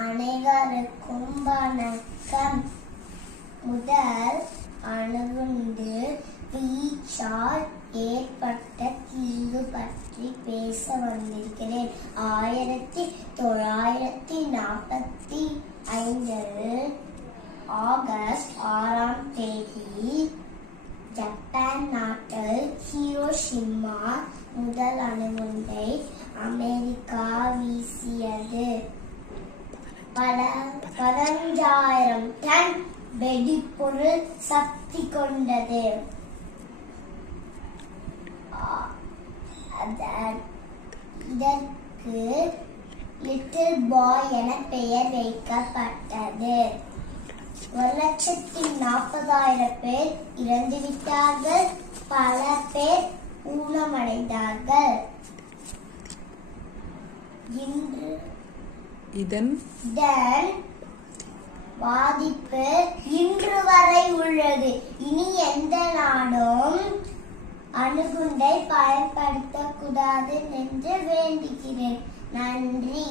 அனைவருக்கும் வணக்கம். முதல் அணுகுண்டு. வீச்சால் ஏற்பட்ட தீங்கு பற்றி பேச வந்திருக்கிறேன். ஆயிரத்தி தொள்ளாயிரத்தி நாற்பத்தி ஐந்தில் ஆகஸ்ட் ஆறாம் தேதி ஜப்பான் நாட்டில் ஹீரோஷிமா முதல் அணுகுண்டை அமெரிக்கா வீசியது. பல பதினஞ்சாயிரம் டன் வெடிப்பொருள் சக்தி கொண்டது இதற்கு லிட்டில் பாய் என பெயர் வைக்கப்பட்டது. ஒரு லட்சத்தி நாற்பதாயிரம் பேர் இறந்துவிட்டார்கள் பல பேர் ஊனமடைந்தார்கள். இன்று இதன் பாதிப்பு இன்று வரை உள்ளது. இனி எந்த நாடும் அணுகுண்டை பயன்படுத்தக்கூடாது என்று வேண்டுகிறேன் நன்றி.